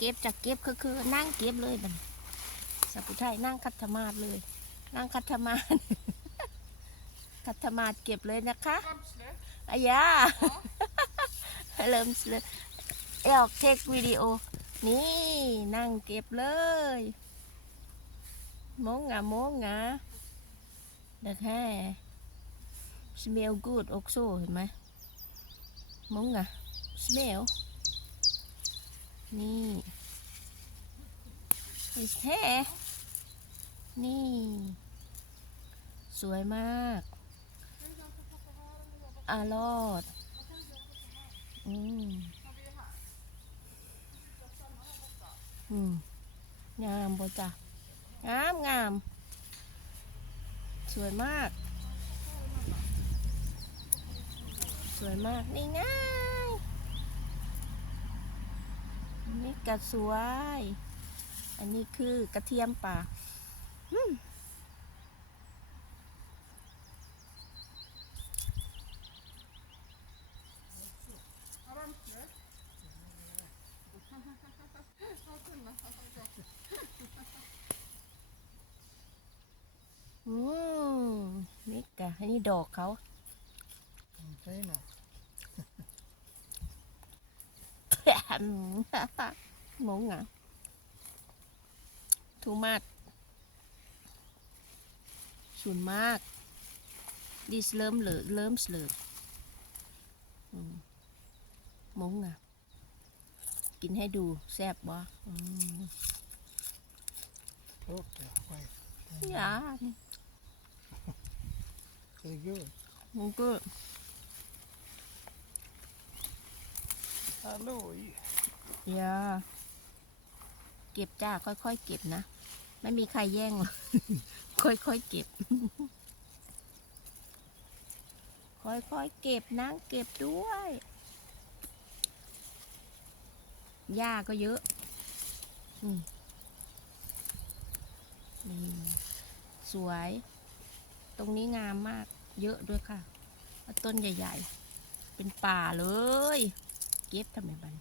เก็บจากเก็บคือคือนั่งเก็บเลยมันสัพุไทยนั่งคัดธมาดเลย นั่งคัดธมาดคัดธมาดเก็บเลยนะคะอายาเริ่มเลยเออกเทควิดีโอ นี่นั่งเก็บเลยมงงะมงงะเด็กแห่ smell good also เห็นไหมมงงะ smell นี่ is hair นี่ สวยมากอารอดอืมอืมงามบ่จ้ะงามงาม สวยมาก สวยมาก นี่ง่ายอั นี่กระสวย อันนี้คือกระเทียมป่าอืมนี่กะอันนี้ดอกเขา Fina. ห มงอะทูมากสุนมากดิสเริ่มเหลือเริ่มเหลืออืมหมงอะ กินให้ดูแซ่บบ่อืม Look, yeah, wait. อย่า Very good. มันก็ Hallå! อย่าเก็บจ้าค่อยๆเก็บนะ ไม่มีใครแย่งหรอกค่อยๆเก็บ ค่อยๆเก็บนะเก็บด้วยหญ้าก็เยอะนี่สวย ตรงนี้งามมาก เยอะด้วยค่ะ ต้นใหญ่ ๆ เป็นป่าเลย เก็บทำไมบัน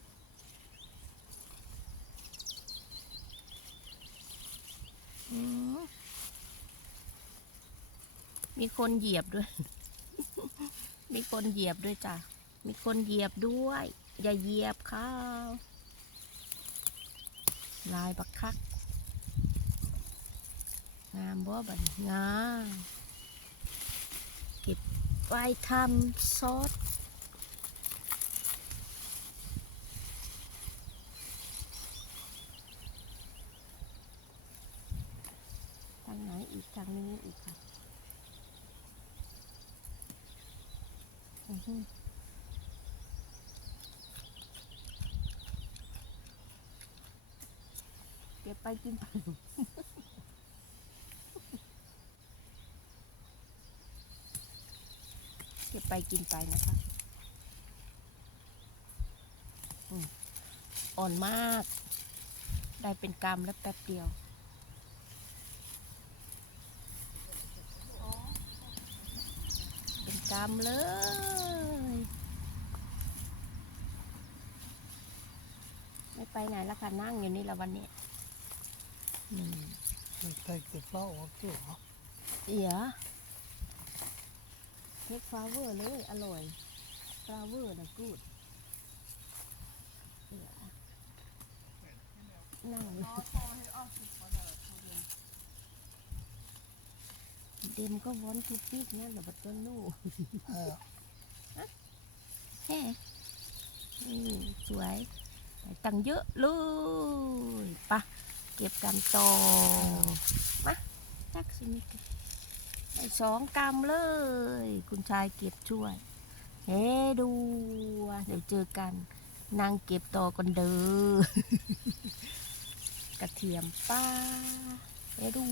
มีคนเหยียบด้วย มีคนเหยียบด้วยจ้ะ มีคนเหยียบด้วย อย่าเหยียบเขาลายบักคัก งามบ่บันงามเก็บไว้ทำซอส ทางไหน อีกทางนี้อีกค่ะเก็บไปกินไปเก็บไปกินไปนะคะอ่อนมาก ได้เป็นกำแล้วแป๊บเดียว เป็นกรรมเลย ไม่ไปไหนแล้วค่ะนั่งอยู่นี่ละวันนี้อืม You take the flower too, huh? เอียเทคฟลาเวอร์เลย อร่อยฟลาเวอร์นะกูดเอียนั่งเดมก็วอนทุกปีกนั่นแหละบัดต้นนู่ Ja. แฮ่อืมสวยได้ตังค์เยอะเลยปะเก็บกันต่อมาจักสิมิกได้สองกรัมเลย คุณชายเก็บช่วยเฮ้ดูว่ะเดี๋ยวเจอกันนางเก็บต่อกันเด้อกระเทียมป้าเฮ้ดู